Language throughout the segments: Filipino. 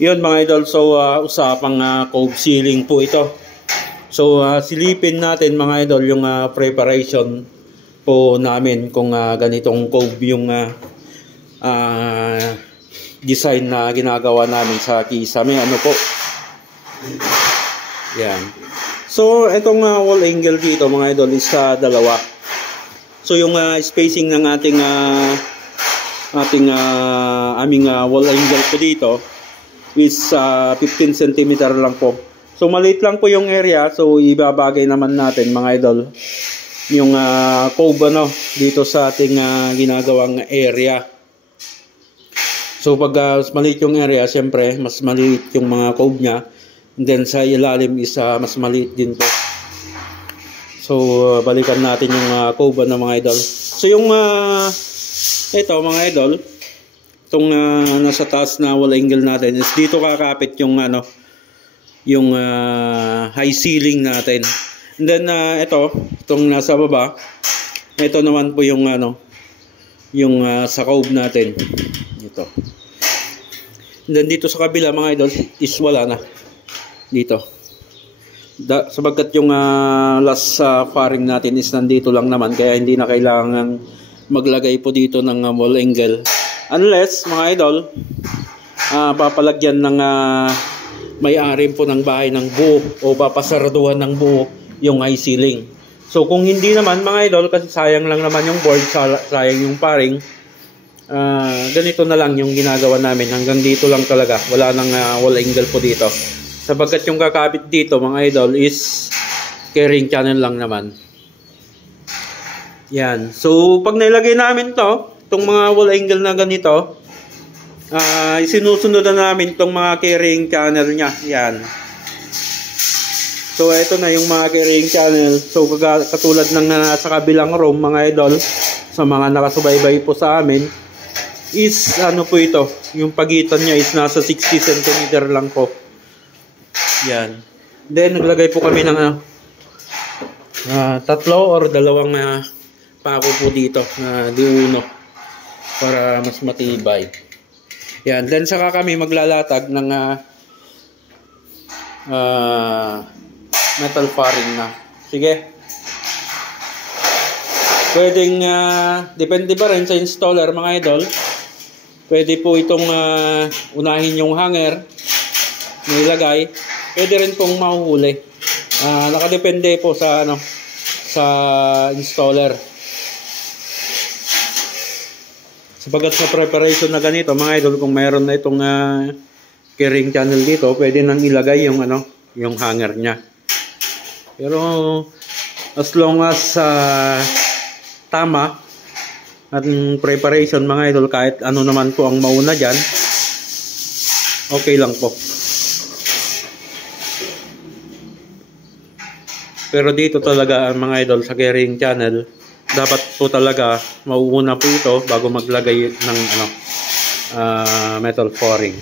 Yun mga idol, so usapang cove sealing po ito. So silipin natin mga idol yung preparation po namin kung ganitong cove yung design na ginagawa namin sa kisame. Ano po? Yan. So itong wall angle dito mga idol is dalawa. So yung spacing ng aming wall angle po dito is 15 cm lang po. So maliit lang po yung area, so ibabagay naman natin mga idol yung cove dito sa ating ginagawang area. So pag maliit yung area, siyempre mas maliit yung mga cove nya, and then sa ilalim is mas maliit din po. So balikan natin yung cove mga idol. So yung ito mga idol, itong nasa taas na wall angle natin is dito kakapit yung yung high ceiling natin. And then itong nasa baba, ito naman po yung yung sa cove natin. Ito. And then dito sa kabila mga idol is wala na. Dito. Sabagkat yung last faring natin is nandito lang naman, kaya hindi na kailangan maglagay po dito ng wall angle. Unless mga idol papalagyan ng may-ari po ng bahay ng buo o papasaraduhan ng buo yung high ceiling. So kung hindi naman mga idol, kasi sayang lang naman yung board, sayang yung paring, ganito na lang yung ginagawa namin. Hanggang dito lang talaga, wala nang wall angle po dito. Sabagkat yung kakabit dito mga idol is carrying channel lang naman. Yan. So pag nilagay namin itong mga wall angle na ganito, sinusunod na namin itong mga carrying channel nya. Yan. So ito na yung mga carrying channel. So katulad ng nasa kabilang room mga idol, sa mga nakasubaybay po sa amin, is po ito, yung pagitan nya is nasa 60 cm lang po. Yan. Then naglagay po kami ng tatlo or dalawang pako po dito na diuno para mas matibay. Yan, then saka kami maglalatag ng metal faring na. Sige. Pwedeng depende pa rin sa installer mga idol. Pwede po itong unahin yung hanger na ilagay. Pwede rin pong mahuhuli. Nakadepende po sa sa installer. Sapagat sa preparation na ganito mga idol, kung mayroon na itong carrying channel dito, pwede nang ilagay yung yung hanger nya. Pero as long as tama at preparation mga idol, kahit ano naman po ang mauna dyan, okay lang po. Pero dito talaga mga idol sa carrying channel, dapat po talaga mauuna po ito bago maglagay ng metal faring.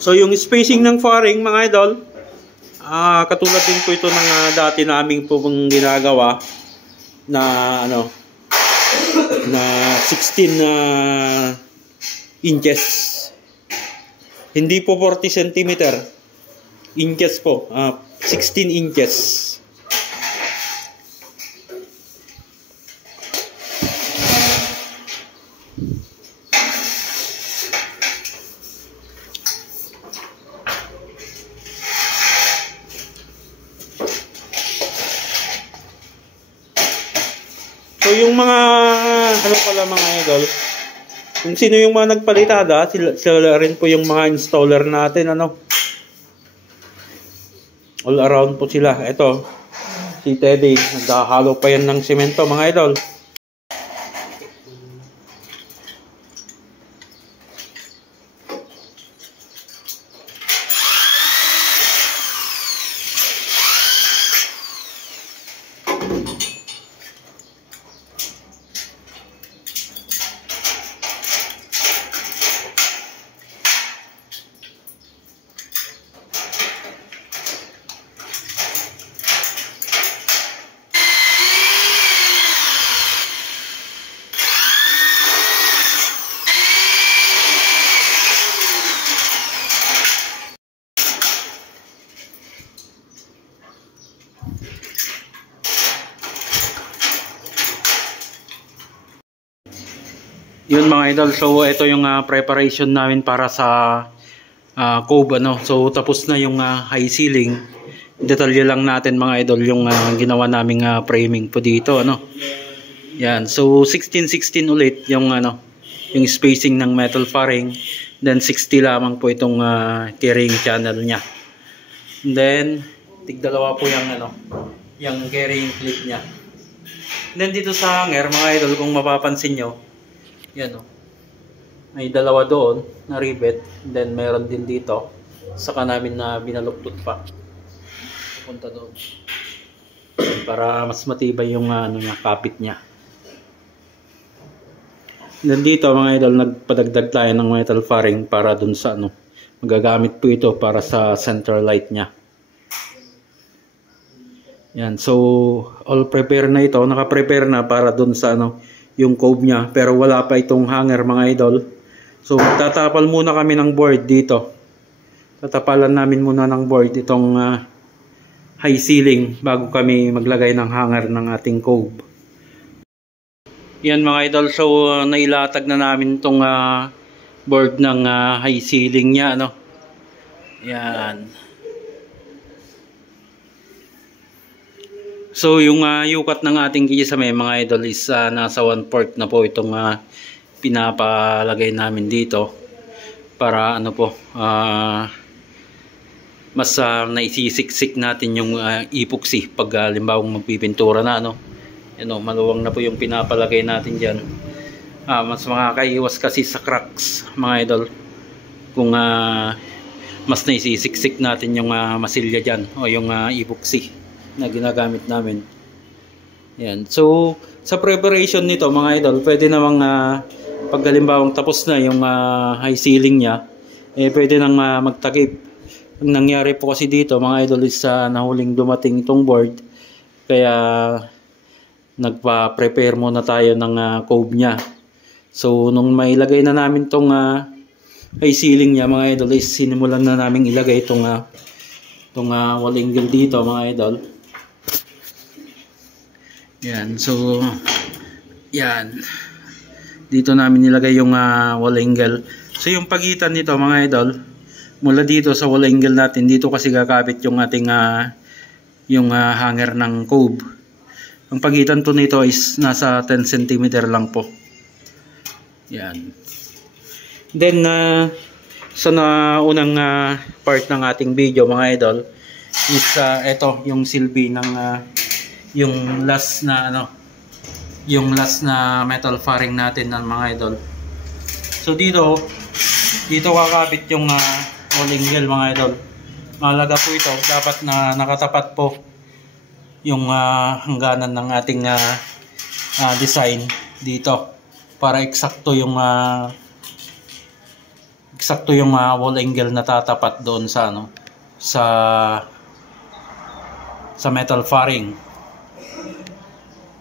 So yung spacing ng faring mga idol, katulad din po ito ng dati naming po ginagawa na na 16 inches. Hindi po 40 cm. Inches po, 16 inches. So yung mga pala mga idol, kung sino yung mga nagpalitada, sila rin po yung mga installer natin all around po sila. Ito, si Teddy, naghahalo pa yan ng semento mga idol. Yun mga idol, so ito yung preparation namin para sa cove ano. So tapos na yung high ceiling. Detalye lang natin mga idol yung ginawa naming framing po dito ano. Yan, so 16-16 ulit yung yung spacing ng metal faring. Then 60 lamang po itong carrying channel niya. And then tigdalawa po yung yung carrying clip niya. And then dito sa hanger mga idol, kung mapapansin nyo, yan may dalawa doon na rivet, then meron din dito saka namin na binaluktot pa pupunta doon para mas matibay yung kapit niya. Then dito mga idol, nagpadagdag tayo ng metal faring para dun sa magagamit po ito para sa center light niya. Yan, so all prepare na ito, naka-prepare na para dun sa yung cove niya, pero wala pa itong hanger mga idol. So tatapal muna kami ng board dito. Tatapalan namin muna ng board itong high ceiling bago kami maglagay ng hanger ng ating cove. Yan mga idol, so nailatag na namin itong board ng high ceiling niya Yan. So yung yukat ng ating kisame mga idol is nasa 1/4 na po itong pinapalagay namin dito para mas naisisiksik natin yung epoxy pag limbawang magpipintura na maluwang na po yung pinapalagay natin dyan. Mas makakaiwas kasi sa cracks mga idol kung mas naisisiksik natin yung masilya dyan o yung epoxy na ginagamit namin. Yan. So sa preparation nito mga idol, pwede namang pag halimbawang tapos na yung high ceiling niya, pwede nang magtakip. Ang nangyari po kasi dito mga idol is nahuling dumating itong board, kaya nagpa-prepare muna tayo ng cove niya. So nung mailagay na namin itong high ceiling niya mga idol, is sinimulan na namin ilagay itong wall angle dito mga idol. Yan, so yan, dito namin nilagay yung wall angle. So yung pagitan nito mga idol, mula dito sa wall angle natin, dito kasi kakapit yung ating yung hanger ng cove. Ang pagitan to nito is nasa 10 cm lang po. Yan. Then sa unang part ng ating video mga idol is ito yung silbi ng yung last na yung last na metal faring natin ng mga idol. So dito kakapit yung wall angle mga idol. Mahalaga po ito, dapat na nakatapat po yung hangganan ng ating design dito para eksakto yung wall angle na tatapat doon sa sa metal faring.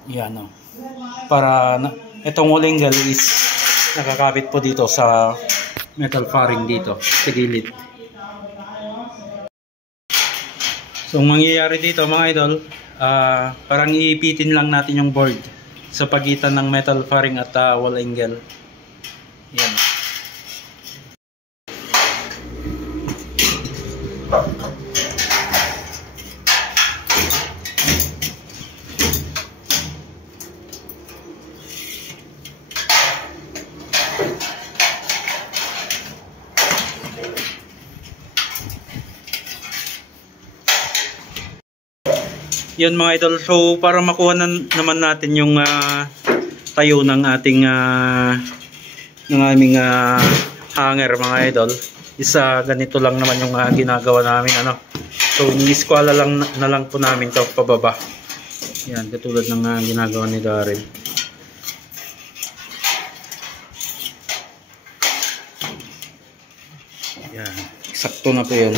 Yan para itong wall angle is nakakapit po dito sa metal faring dito sa gilid. So ang mangyayari dito mga idol, parang iipitin lang natin yung board sa pagitan ng metal faring at wall angle. Yan. Yun mga idol, so para makuha naman natin yung tayo ng ating ng aming hanger mga idol, isa ganito lang naman yung ginagawa namin so ini-squala lang na lang po namin to pababa. Yan, katulad ng ginagawa ni Darren. Yan, eksakto na po yun.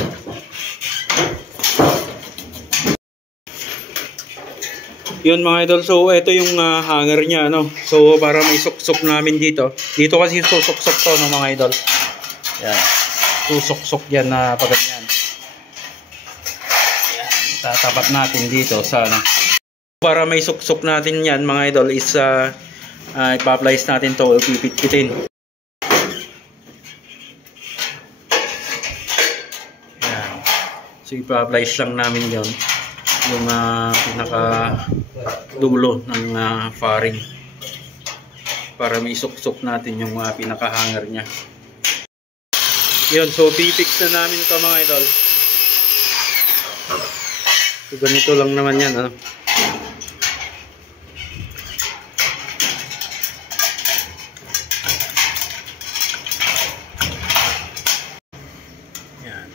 Yun mga idol, so ito yung hanger niya so para may suksok namin dito kasi susok-sok to mga idol. Yan, susok-sok yan na paganyan. Yan, tatapat natin dito sa para may suksok natin yan mga idol is ipa-applies natin to o pipit-pitin. Yan. So ipa-applies lang namin yon yung pinaka dulo ng faring para may suksok natin yung pinaka-hanger nya. Yun, so pipix na namin ito mga idol. So ganito lang naman yan, ano. Yan.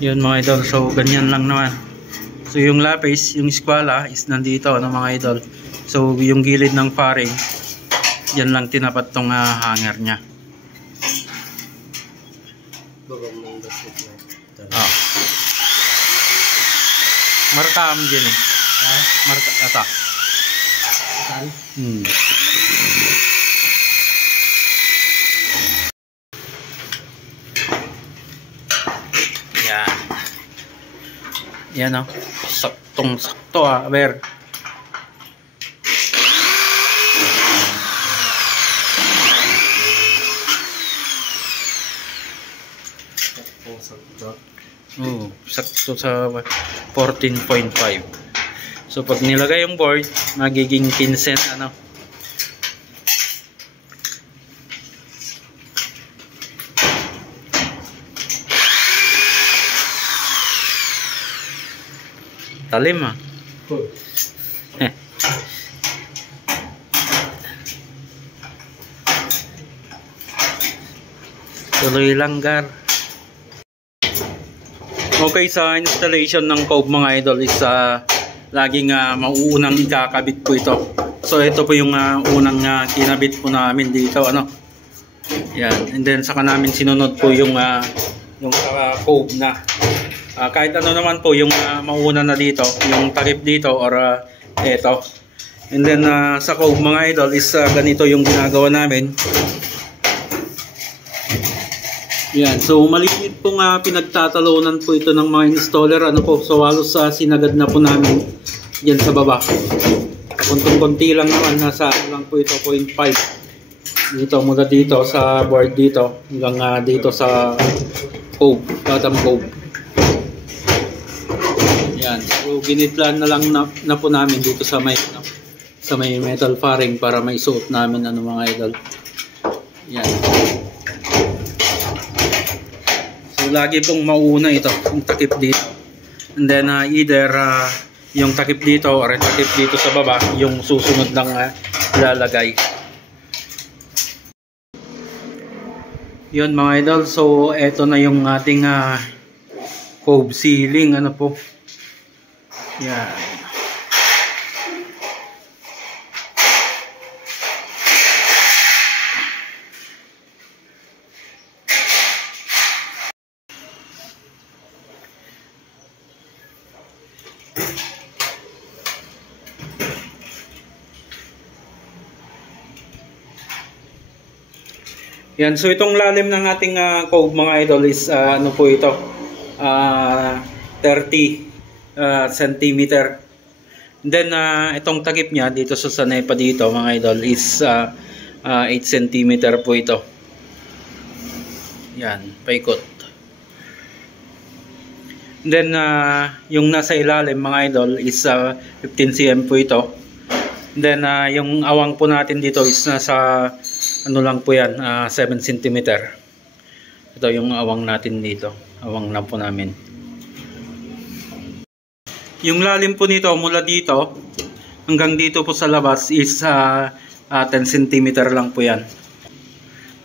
Yun mga idol, so ganyan lang naman. So yung lapis, yung squala is nandito, ano mga idol. So yung gilid ng faring, yan lang tinapat tong hanger nya. Oh. Marka am din eh. Marka ata. Yan. Yan oh. Saktong sakto ber. Oh, sakto sa 14.5. So pag nilagay yung board, magiging 15 ano. Talim Tuloy lang gar. Okay, sa installation ng Cove mga idol is laging mauunang ikakabit po ito. So ito po yung unang kinabit po namin dito, ano. Yan, and then saka namin sinunod po yung Cove na kahit ano naman po yung mauna na dito, yung takip dito or eto. And then sa Cove mga idol is ganito yung ginagawa namin. Yan, so maliit pong pinagtatalunan po ito ng mga installer, ano po. So halos sinagad na po namin diyan sa baba. Kuntong-kunti lang naman, nasa lang po ito 0.5 dito, mula dito sa board dito hanggang dito sa Cove, bottom Cove. Yan, so ginitlan na lang na po namin dito sa may metal faring para may suot namin, ano mga idol. Yan. So lagi pong mauna ito, yung takip dito. And then either yung takip dito or takip dito sa baba, yung susunod ng ilalagay. Yun mga idol, so eto na yung ating Cove ceiling, ano po. Yan. Yan, so itong lalim ng ating Cove mga idol is ano po ito, 30 centimeter. Then itong takip niya dito sa sanepa dito mga idol is 8 centimeter po ito. Yan, paikot. Then yung nasa ilalim mga idol is 15 cm po ito. Then yung awang po natin dito is nasa ano lang po yan, 7 cm. Ito yung awang natin dito, awang na po namin. Yung lalim po nito mula dito hanggang dito po sa labas is 10 cm lang po yan.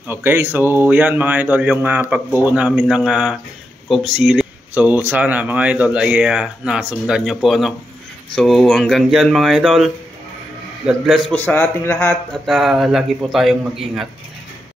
Okay, so yan mga idol yung pagbuo namin ng Cove ceiling. So sana mga idol ay nasundan nyo po, ano. So hanggang dyan mga idol. God bless po sa ating lahat at lagi po tayong mag-ingat.